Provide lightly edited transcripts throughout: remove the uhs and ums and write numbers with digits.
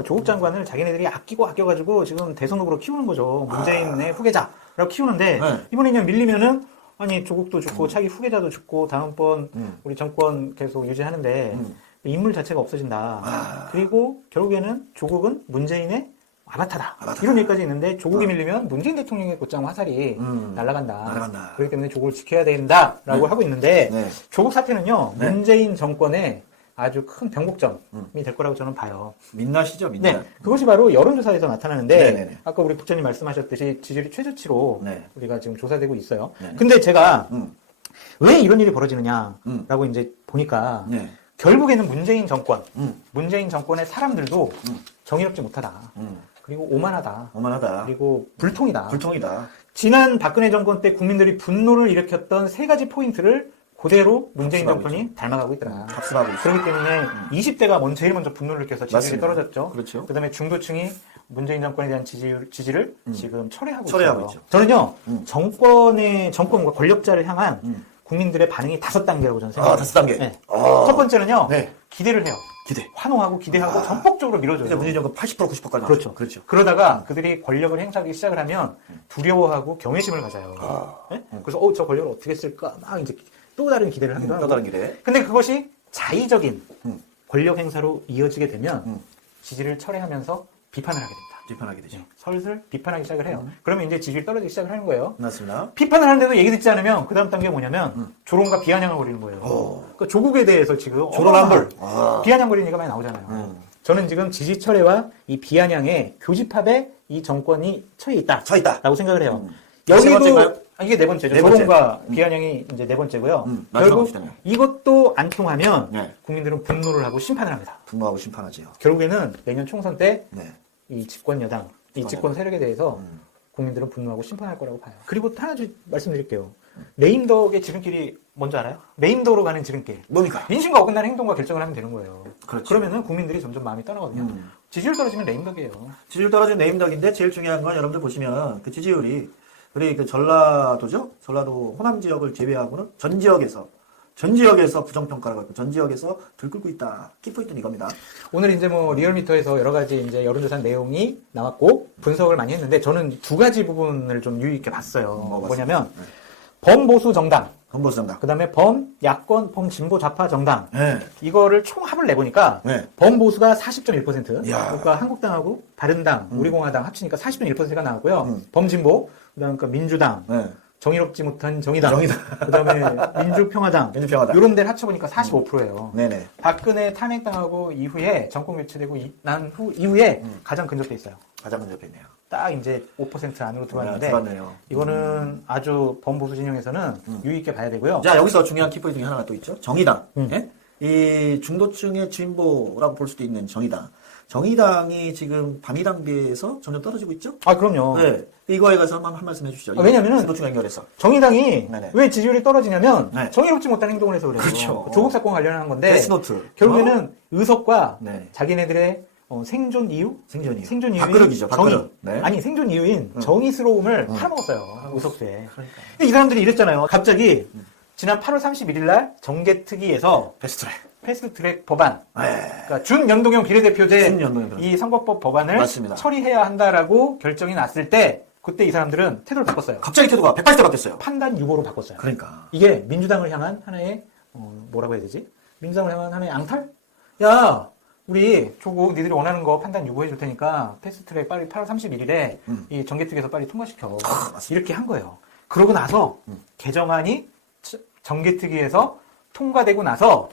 그래서 조국 장관을 자기네들이 아껴가지고 지금 대선 후보로 키우는 거죠. 문재인의 후계자라고 키우는데 네. 이번에 그냥 밀리면은 아니 조국도 죽고 차기 후계자도 죽고 다음번 우리 정권 계속 유지하는데 인물 자체가 없어진다. 그리고 결국에는 조국은 문재인의 아바타다. 이런 얘기까지 있는데 조국이 밀리면 문재인 대통령의 곧장 화살이 날아간다. 그렇기 때문에 조국을 지켜야 된다라고 하고 있는데 조국 사태는요. 문재인 정권의 아주 큰 변곡점이 될 거라고 저는 봐요. 민낯이죠, 민낯. 네, 그것이 바로 여론조사에서 나타나는데 아까 우리 국장님 말씀하셨듯이 지지율이 최저치로 우리가 지금 조사되고 있어요. 근데 제가 왜 이런 일이 벌어지느냐라고 이제 보니까 결국에는 문재인 정권의 사람들도 정의롭지 못하다. 그리고 오만하다. 그리고 불통이다. 지난 박근혜 정권 때 국민들이 분노를 일으켰던 세 가지 포인트를 그대로 문재인 정권이 닮아가고 있더라. 합습하고 있어. 그렇기 때문에 20대가 제일 먼저 분노를 일으켜서 지지율이 떨어졌죠. 그렇죠. 그 다음에 중도층이 문재인 정권에 대한 지지를 지금 철회하고 있죠. 저는요, 정권과 권력자를 향한 국민들의 반응이 5단계라고 저는 생각합니다. 5단계. 네. 첫 번째는요, 기대를 해요. 환호하고 기대하고 전폭적으로 밀어줘요. 문재인 정권 80% 90%까지. 그렇죠. 그러다가 그들이 권력을 행사하기 시작을 하면 두려워하고 경외심을 가져요. 네? 그래서 저 권력을 어떻게 쓸까? 막 이제 또 다른 기대를 하기도 하고. 또 다른 기대. 근데 그것이 자의적인 권력 행사로 이어지게 되면 지지를 철회하면서 비판을 하게 됩니다. 비판하게 되죠. 슬슬 비판하기 시작을 해요. 그러면 이제 지지율이 떨어지기 시작을 하는 거예요. 맞습니다. 비판을 하는데도 얘기 듣지 않으면 그 다음 단계가 뭐냐면 조롱과 비아냥을 거리는 거예요. 그러니까 조국에 대해서 지금 조롱한불 비아냥거리는 얘기가 많이 나오잖아요. 저는 지금 지지 철회와 이 비아냥의 교집합에 이 정권이 처해 있다라고 생각을 해요. 여기도 이게 네 번째죠. 조롱과 비아냥이 이제 네 번째고요. 결국 이것도 안 통하면 국민들은 분노를 하고 심판을 합니다. 분노하고 심판하지요. 결국에는 내년 총선 때 이 집권 여당, 이 집권 세력에 대해서 국민들은 분노하고 심판할 거라고 봐요. 그리고 하나 말씀드릴게요. 레임덕의 지름길이 뭔지 알아요? 레임덕으로 가는 지름길. 뭡니까? 민심과 어긋나는 행동과 결정을 하면 되는 거예요. 그렇죠. 그러면은 국민들이 점점 마음이 떠나거든요. 지지율 떨어지면 레임덕이에요. 지지율 떨어지면 레임덕인데 제일 중요한 건 여러분들 보시면 그 지지율이 우리 그 전라도죠? 전라도 호남 지역을 제외하고는 전 지역에서 부정평가를 받고 전 지역에서 들끓고 있다. 키포인트는 이겁니다. 오늘 이제 뭐 리얼미터에서 여러 가지 이제 여론조사 내용이 나왔고 분석을 많이 했는데 저는 두 가지 부분을 좀 유의 있게 봤어요. 뭐냐면 범보수 정당. 그 다음에 범야권, 범진보 좌파 정당. 이거를 총합을 내보니까 범보수가 40.1%. 그러니까 한국당하고 바른당, 우리공화당 합치니까 40.1%가 나왔고요. 범진보, 그다음 민주당. 정의롭지 못한 정의당. 그 다음에 민주평화당. 이런 데를 합쳐보니까 45%예요. 박근혜 탄핵당하고 이후에 정권 교체되고 난 이후에 가장 근접해 있어요. 가장 근접해 있네요. 딱 이제 5% 안으로 들어왔는데 이거는 아주 범보수 진영에서는 유의 있게 봐야 되고요. 자, 여기서 중요한 키포인트 중에 하나가 또 있죠. 정의당. 이 중도층의 진보라고 볼 수도 있는 정의당이 지금 반의당 비해서 점점 떨어지고 있죠? 그럼요. 이거에 관해서 한 말씀 해주시죠. 왜냐면은 중도층 연결해서 정의당이 왜 지지율이 떨어지냐면 정의롭지 못한 행동을 해서 그래요. 그렇죠. 조국 사건 관련한 건데 데스노트. 결국에는 의석과 자기네들의 생존 이유인 밥그릇이죠. 밥그릇. 생존 이유인 정의스러움을 팔아먹었어요. 의석수에. 이 사람들이 이랬잖아요. 갑자기 지난 8월 31일 날 정개특위에서 패스트트랙 법안, 그러니까 준연동형 비례대표제 이 선거법 법안을 처리해야 한다라고 결정이 났을 때 그때 이 사람들은 태도를 바꿨어요. 갑자기 태도가 180도 바뀌었어요. 판단 유보로 바꿨어요. 그러니까 이게 민주당을 향한 하나의 뭐라고 해야 되지? 민주당을 향한 하나의 앙탈? 야, 우리 조국 니들이 원하는 거 판단 유보해 줄 테니까 패스트트랙 빨리 8월 31일에 이 정개특위에서 빨리 통과시켜. 이렇게 한 거예요. 그러고 나서 개정안이 정개특위에서 통과되고 나서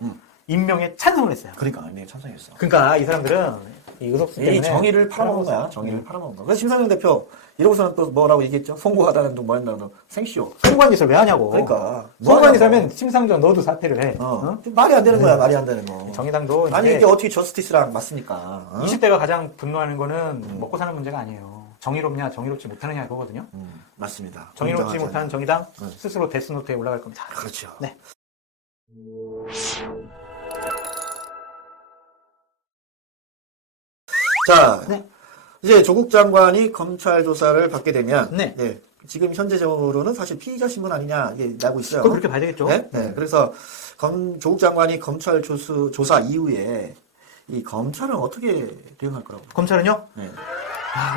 임명에 찬성을 했어요. 그러니까 임명에 찬성했어. 그러니까 이 사람들은 이 의석수 때문에 이 정의를 팔아먹은 거야. 정의를 팔아먹은 거야. 그래서 심상정 대표 이러고서는 또 뭐라고 얘기했죠? 송구하다는 둥 뭐 한다는 생쇼. 송구한 짓을 왜 하냐고. 그러니까 송구한 짓 하면 심상정 너도 사퇴를 해. 말이 안 되는 거야. 말이 안 되는 거. 정의당도 아니 이게 어떻게 저스티스랑 맞습니까? 20대가 가장 분노하는 거는 먹고 사는 문제가 아니에요. 정의롭냐 정의롭지 못하느냐 이거거든요. 맞습니다. 정의롭지 못한 정의당 스스로 데스노트에 올라갈 겁니다. 그렇죠. 네. 자, 이제 조국 장관이 검찰 조사를 받게 되면, 네. 지금 현재적으로는 사실 피의자 신분 아니냐, 이게 나고 있어요. 그렇게 봐야 되겠죠. 그래서 조국 장관이 검찰 조사 이후에 이 검찰은 어떻게 대응할 거라고? 검찰은요? 네.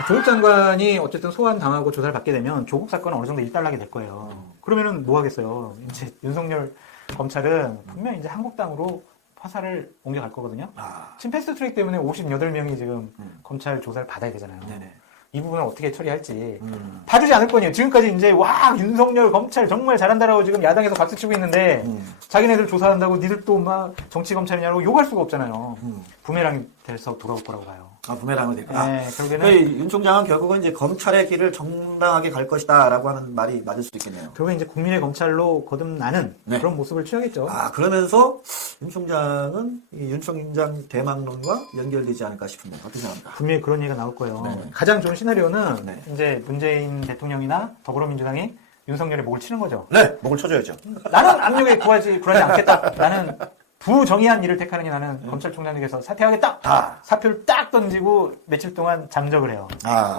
조국 장관이 어쨌든 소환당하고 조사를 받게 되면 조국 사건은 어느 정도 일단락이 될 거예요. 그러면은 뭐 하겠어요? 이제 윤석열 검찰은 분명 이제 한국당으로 화살을 옮겨갈 거거든요. 지금 패스트트랙 때문에 58명이 지금 검찰 조사를 받아야 되잖아요. 네네. 이 부분을 어떻게 처리할지 봐주지 않을 거예요. 지금까지 이제 와 윤석열 검찰 정말 잘한다라고 지금 야당에서 박수치고 있는데 자기네들 조사한다고 니들 또 막 정치 검찰이냐고 욕할 수가 없잖아요. 부메랑이 돼서 돌아올 거라고 봐요. 부메랑을 될까? 네, 결국에는 윤 총장은 결국은 이제 검찰의 길을 정당하게 갈 것이다라고 하는 말이 맞을 수도 있겠네요. 결국에 이제 국민의 검찰로 거듭나는 네. 그런 모습을 취하겠죠. 그러면서 윤 총장은 이 윤 총장 대망론과 연결되지 않을까 싶은데 어떻게 생각합니까? 분명히 그런 얘기가 나올 거예요. 네. 가장 좋은 시나리오는 네. 이제 문재인 대통령이나 더불어민주당이 윤석열의 목을 치는 거죠. 네, 목을 쳐줘야죠. 나는 압력에 굴하지 않겠다. 나는 부정의한 일을 택하는 게 나는 검찰총장에게서 사퇴하겠다. 사표를 딱 던지고 며칠 동안 잠적을 해요.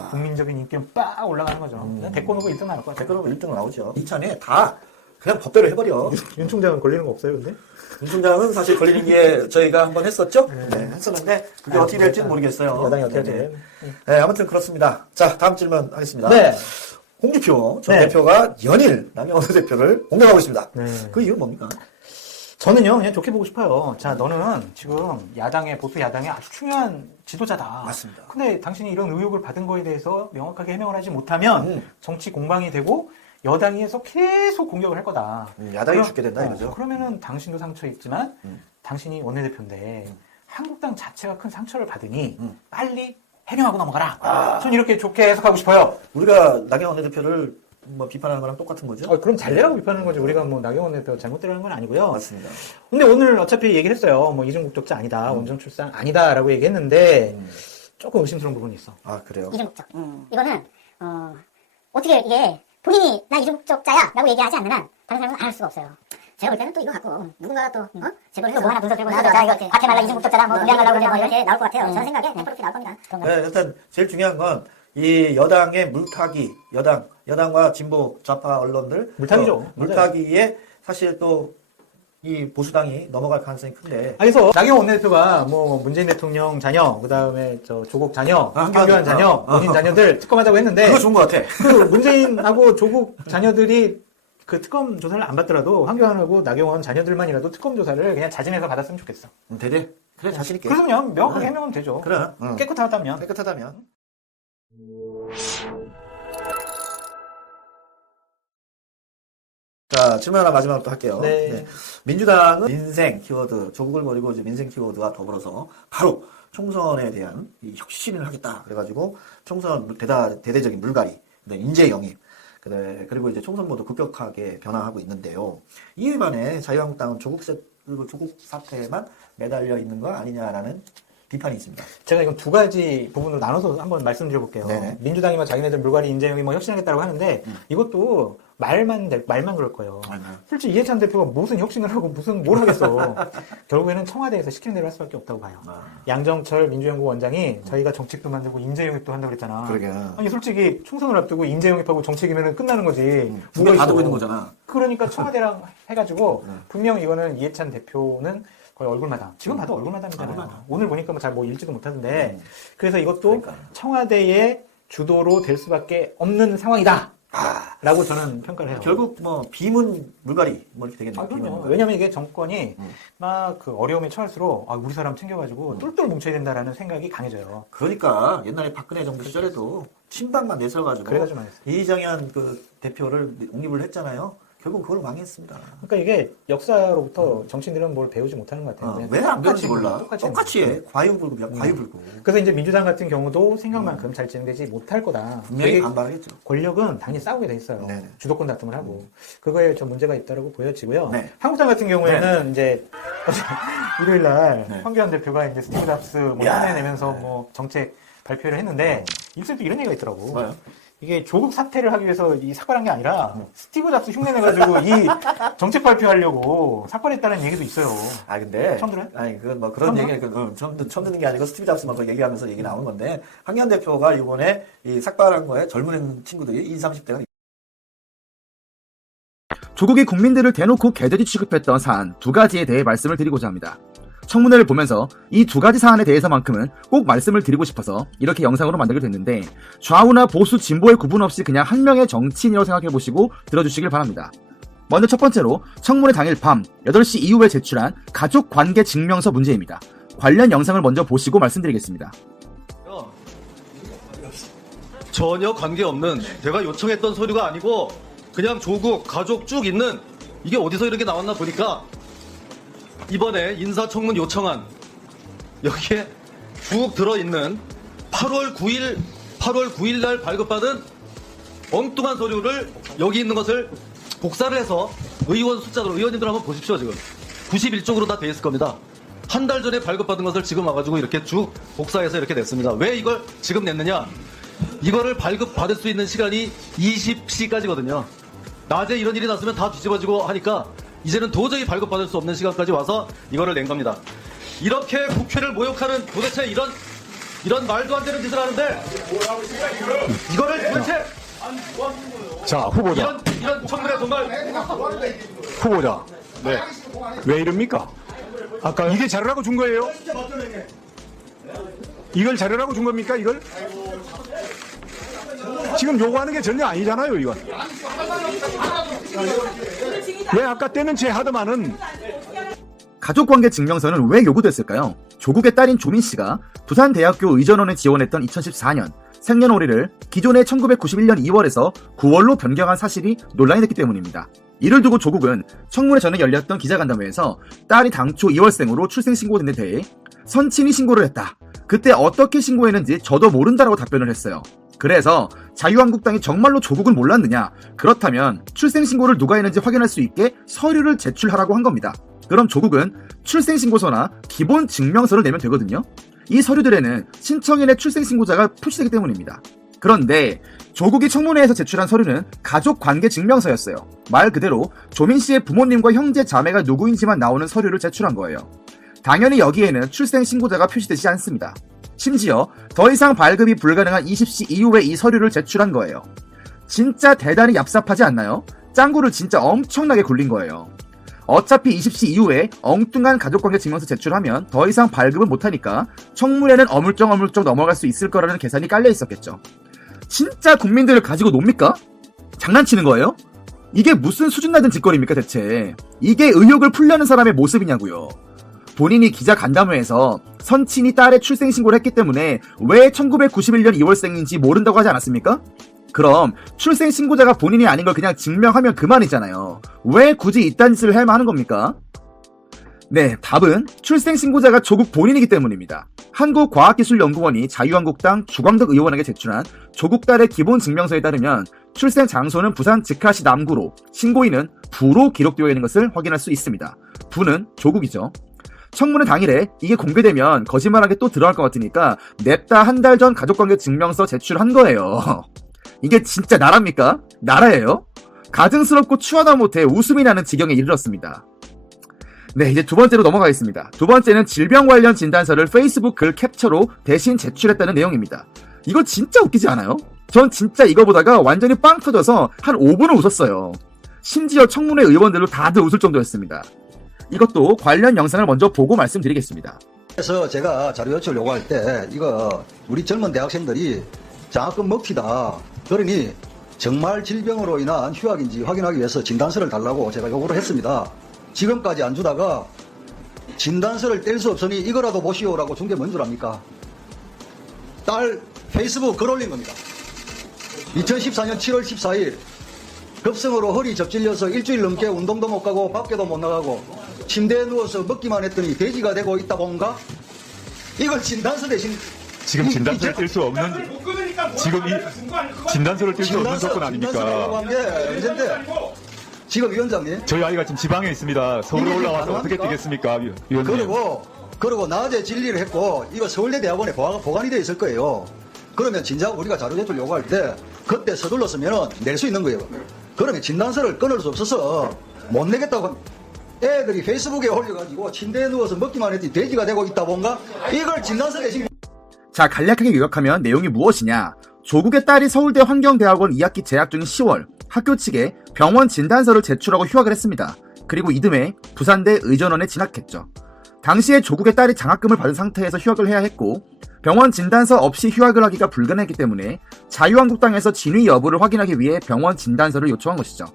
국민적인 인기는 빡 올라가는 거죠. 대권 후보 1등 나올 것 같아요. 대권 후보 1등 나오죠. 이찬에 다 그냥 법대로 해버려. 윤 총장은 걸리는 거 없어요, 근데? 윤 총장은 사실 걸리는 게 저희가 한번 했었죠? 네, 했었는데 그게 어떻게 될지는 모르겠어요. 여당이 어떻게 될지. 네, 아무튼 그렇습니다. 자, 다음 질문 하겠습니다. 네. 홍준표 전 네. 대표가 연일 남영원 대표를 공격하고 있습니다. 네. 그 이유는 뭡니까? 저는요, 그냥 좋게 보고 싶어요. 자, 너는 지금 보수 야당의 아주 중요한 지도자다. 맞습니다. 근데 당신이 이런 의혹을 받은 거에 대해서 명확하게 해명을 하지 못하면 정치 공방이 되고 여당에서 계속 공격을 할 거다. 야당이 죽게 된다 이거죠. 그러면은 당신도 상처 입지만 당신이 원내대표인데 한국당 자체가 큰 상처를 받으니 빨리 해명하고 넘어가라. 전 이렇게 좋게 해석하고 싶어요. 우리가 나경원 원내대표를 뭐 비판하는 거랑 똑같은 거죠? 그럼 잘내라고 비판하는 거죠. 우리가 뭐 나경원 대표 잘못되라는 건 아니고요. 맞습니다. 근데 오늘 어차피 얘기를 했어요. 뭐 이중 국적자 아니다, 원정 출산 아니다라고 얘기했는데 조금 의심스러운 부분이 있어. 그래요? 이중국적. 이거는 어떻게 이게 본인이 나 이중국적자야라고 얘기하지 않는 한 다른 사람은 안 할 수가 없어요. 제가 볼 때는 또 이거 갖고 누군가가 또 제보를 해서 뭐 하나 분석해보고 자 이거 과태말라 이중국적자다 뭐 분양하려고 그러면 이렇게 나올 것 같아요. 저는 생각에 템포롭게 나올 겁니다. 네, 일단 제일 중요한 건 이 여당의 물타기, 여당과 진보 좌파 언론들 물타기죠. 물타기에 사실 또 이 보수당이 넘어갈 가능성이 큰데. 그래서 나경원 원내대표가 뭐 문재인 대통령 자녀, 그 다음에 저 조국 자녀, 황교안 자녀, 본인 자녀들 특검하자고 했는데 그거 좋은 것 같아. 그 문재인하고 조국 자녀들이 그 특검 조사를 안 받더라도 황교안하고 나경원 자녀들만이라도 특검 조사를 그냥 자진해서 받았으면 좋겠어. 대대. 그래 자신 있게. 그래서 그냥 명확하게 해명하면 되죠. 그래. 깨끗하다면. 자, 질문 하나 마지막으로 또 할게요. 네. 민주당은 민생 키워드, 조국을 버리고 이제 민생 키워드와 더불어서 바로 총선에 대한 이 혁신을 하겠다. 그래가지고 총선 대대적인 물갈이, 인재 영입, 그리고 이제 총선모도 급격하게 변화하고 있는데요. 이에 반해 자유한국당은 조국 사태에만 매달려 있는 거 아니냐라는 비판이 있습니다. 제가 이건 두 가지 부분으로 나눠서 한번 말씀드려볼게요. 네네. 민주당이 뭐 자기네들 물갈이 인재영이 뭐 혁신하겠다고 하는데 이것도 말만 그럴 거예요. 솔직히 이해찬 대표가 무슨 혁신을 하고 뭘 하겠어. 결국에는 청와대에서 시키는 대로 할 수밖에 없다고 봐요. 양정철 민주연구 원장이 저희가 정책도 만들고 인재영입도 한다고 그랬잖아. 그러게. 아니 솔직히 총선을 앞두고 인재영입하고 정책이면 끝나는 거지. 누가 다 두고 있는 거잖아. 그러니까 청와대랑 해가지고 분명 이거는 이해찬 대표는 거의 얼굴마담. 지금 봐도 얼굴마담이잖아요. 오늘 보니까 잘 읽지도 못하던데. 그래서 이것도 청와대의 주도로 될 수밖에 없는 상황이다. 라고 저는 평가를 해요. 결국 뭐 비문 물갈이 뭐 이렇게 되겠네요. 그럼요. 왜냐면 이게 정권이 막 그 어려움에 처할수록 우리 사람 챙겨가지고 똘똘 뭉쳐야 된다라는 생각이 강해져요. 그러니까 옛날에 박근혜 정부 시절에도 친박만 내세워가지고 그래가지고 망했어요. 이정현 그 대표를 옹립을 했잖아요. 결국 그걸 망했습니다. 그러니까 이게 역사로부터 정치인들은 뭘 배우지 못하는 것 같아요. 왜 안 배우는지 몰라. 똑같이 해. 과유불급이야. 과유불급. 그래서 이제 민주당 같은 경우도 생각만큼 잘 진행되지 못할 거다. 분명히 반발하겠죠. 권력은 당연히 싸우게 돼 있어요. 네네. 주도권 다툼을 하고 그거에 좀 문제가 있다고 보여지고요. 네. 한국당 같은 경우에는 이제 어제 일요일 날 황교안 대표가 이제 스티브 잡스 흉내내면서 뭐 정책 발표를 했는데 입술에 또 이런 얘기가 있더라고. 뭐요? 이게 조국 사퇴를 하기 위해서 이 삭발한 게 아니라 스티브 잡스 흉내내가지고 이 정책 발표하려고 삭발했다는 얘기도 있어요. 근데 처음 들어요? 아니 그건 뭐 그런 얘기 처음 듣는 게 아니고 스티브 잡스만 그 얘기하면서 얘기 나온 건데 황교안 대표가 이번에 이 삭발한 거에 젊은 친구들이 20, 30대가 조국이 국민들을 대놓고 개돼지 취급했던 사안 두 가지에 대해 말씀을 드리고자 합니다. 청문회를 보면서 이 두 가지 사안에 대해서만큼은 꼭 말씀을 드리고 싶어서 이렇게 영상으로 만들게 됐는데, 좌우나 보수, 진보의 구분 없이 그냥 한 명의 정치인이라고 생각해보시고 들어주시길 바랍니다. 먼저 첫 번째로 청문회 당일 밤 8시 이후에 제출한 가족관계 증명서 문제입니다. 관련 영상을 먼저 보시고 말씀드리겠습니다. 전혀 관계없는, 제가 요청했던 서류가 아니고 그냥 조국 가족 쭉 있는, 이게 어디서 이렇게 나왔나 보니까 이번에 인사청문 요청안 여기에 쭉 들어있는 8월 9일 날 발급받은 엉뚱한 서류를 여기 있는 것을 복사를 해서 의원 숫자로, 의원님들 한번 보십시오. 지금 91쪽으로 다 돼 있을 겁니다. 한 달 전에 발급받은 것을 지금 와가지고 이렇게 쭉 복사해서 이렇게 냈습니다. 왜 이걸 지금 냈느냐? 이거를 발급받을 수 있는 시간이 20시까지거든요. 낮에 이런 일이 났으면 다 뒤집어지고 하니까 이제는 도저히 발급받을 수 없는 시간까지 와서 이거를 낸 겁니다. 이렇게 국회를 모욕하는, 도대체 이런 말도 안 되는 짓을 하는데, 이거를 도대체 자, 후보자. 이런 청문회 정말 후보자. 네. 왜 이럽니까? 아까 이게 자료라고 준 거예요? 이걸 자료라고 준 겁니까, 이걸? 지금 요구하는 게 전혀 아니잖아요, 이건. 왜 아까 때는 제 하더만은 가족관계 증명서는 왜 요구됐을까요? 조국의 딸인 조민씨가 부산대학교 의전원에 지원했던 2014년 생년월일을 기존의 1991년 2월에서 9월로 변경한 사실이 논란이 됐기 때문입니다. 이를 두고 조국은 청문회 전에 열렸던 기자간담회에서 딸이 당초 2월생으로 출생신고된 데 대해 선친이 신고를 했다. 그때 어떻게 신고했는지 저도 모른다라고 답변을 했어요. 그래서 자유한국당이 정말로 조국을 몰랐느냐? 그렇다면 출생신고를 누가 했는지 확인할 수 있게 서류를 제출하라고 한 겁니다. 그럼 조국은 출생신고서나 기본증명서를 내면 되거든요. 이 서류들에는 신청인의 출생신고자가 표시되기 때문입니다. 그런데 조국이 청문회에서 제출한 서류는 가족관계증명서였어요. 말 그대로 조민씨의 부모님과 형제 자매가 누구인지만 나오는 서류를 제출한 거예요. 당연히 여기에는 출생신고자가 표시되지 않습니다. 심지어 더 이상 발급이 불가능한 20시 이후에 이 서류를 제출한 거예요. 진짜 대단히 얍삽하지 않나요? 짱구를 진짜 엄청나게 굴린 거예요. 어차피 20시 이후에 엉뚱한 가족관계 증명서 제출하면 더 이상 발급은 못하니까 청문회는 어물쩍 넘어갈 수 있을 거라는 계산이 깔려 있었겠죠. 진짜 국민들을 가지고 놉니까? 장난치는 거예요? 이게 무슨 수준 낮은 짓거리입니까 대체? 이게 의혹을 풀려는 사람의 모습이냐고요. 본인이 기자 간담회에서 선친이 딸의 출생신고를 했기 때문에 왜 1991년 2월생인지 모른다고 하지 않았습니까? 그럼 출생신고자가 본인이 아닌 걸 그냥 증명하면 그만이잖아요. 왜 굳이 이딴 짓을 해야만 하는 겁니까? 네, 답은 출생신고자가 조국 본인이기 때문입니다. 한국과학기술연구원이 자유한국당 주광덕 의원에게 제출한 조국 딸의 기본증명서에 따르면 출생 장소는 부산 직하시 남구로, 신고인은 부로 기록되어 있는 것을 확인할 수 있습니다. 부는 조국이죠. 청문회 당일에 이게 공개되면 거짓말하게 또 들어갈 것 같으니까 냅다 한 달 전 가족관계 증명서 제출한 거예요. 이게 진짜 나라입니까? 나라예요? 가증스럽고 추하다 못해 웃음이 나는 지경에 이르렀습니다. 네, 이제 두 번째로 넘어가겠습니다. 두 번째는 질병 관련 진단서를 페이스북 글 캡처로 대신 제출했다는 내용입니다. 이거 진짜 웃기지 않아요? 전 진짜 이거 보다가 완전히 빵 터져서 한 5분을 웃었어요. 심지어 청문회 의원들도 다들 웃을 정도였습니다. 이것도 관련 영상을 먼저 보고 말씀드리겠습니다. 그래서 제가 자료 요청을 요구할 때 이거 우리 젊은 대학생들이 장학금 먹튀다. 그러니 정말 질병으로 인한 휴학인지 확인하기 위해서 진단서를 달라고 제가 요구를 했습니다. 지금까지 안 주다가 진단서를 뗄 수 없으니 이거라도 보시오라고 준 게 뭔 줄 압니까? 딸 페이스북 글 올린 겁니다. 2014년 7월 14일 급성으로 허리 접질려서 일주일 넘게 운동도 못 가고 밖에도 못 나가고 침대에 누워서 먹기만 했더니 돼지가 되고 있다고인가? 이걸 진단서 대신 지금 진단서를 뗄 수 없는 지금 이 진단서를 뗄 수 없는 조건 아닙니까? 한 게 언젠데 지금 위원장님 저희 아이가 지금 지방에 있습니다. 서울에 올라와서 어떻게 뛰겠습니까, 위원장님? 그리고 낮에 진리를 했고 이거 서울대 대학원에 보관이 되어 있을 거예요. 그러면 진작 우리가 자료 제출 요구할 때 그때 서둘렀으면 낼 수 있는 거예요. 그러면 진단서를 끊을 수 없어서 못 내겠다고 애들이 페이스북에 올려가지고 침대에 누워서 먹기만 했더니 돼지가 되고 있다 뭔가 이걸 진단서 대신. 자, 간략하게 요약하면 내용이 무엇이냐? 조국의 딸이 서울대 환경대학원 2학기 재학 중인 10월 학교 측에 병원 진단서를 제출하고 휴학을 했습니다. 그리고 이듬해 부산대 의전원에 진학했죠. 당시에 조국의 딸이 장학금을 받은 상태에서 휴학을 해야 했고 병원 진단서 없이 휴학을 하기가 불가능했기 때문에 자유한국당에서 진위 여부를 확인하기 위해 병원 진단서를 요청한 것이죠.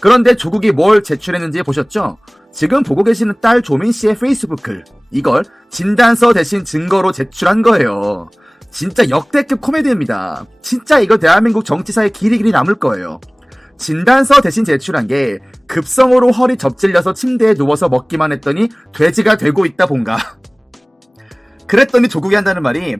그런데 조국이 뭘 제출했는지 보셨죠? 지금 보고 계시는 딸 조민 씨의 페이스북 글, 이걸 진단서 대신 증거로 제출한 거예요. 진짜 역대급 코미디입니다. 진짜 이거 대한민국 정치사에 길이길이 남을 거예요. 진단서 대신 제출한 게 급성으로 허리 접질려서 침대에 누워서 먹기만 했더니 돼지가 되고 있다 본가. 그랬더니 조국이 한다는 말이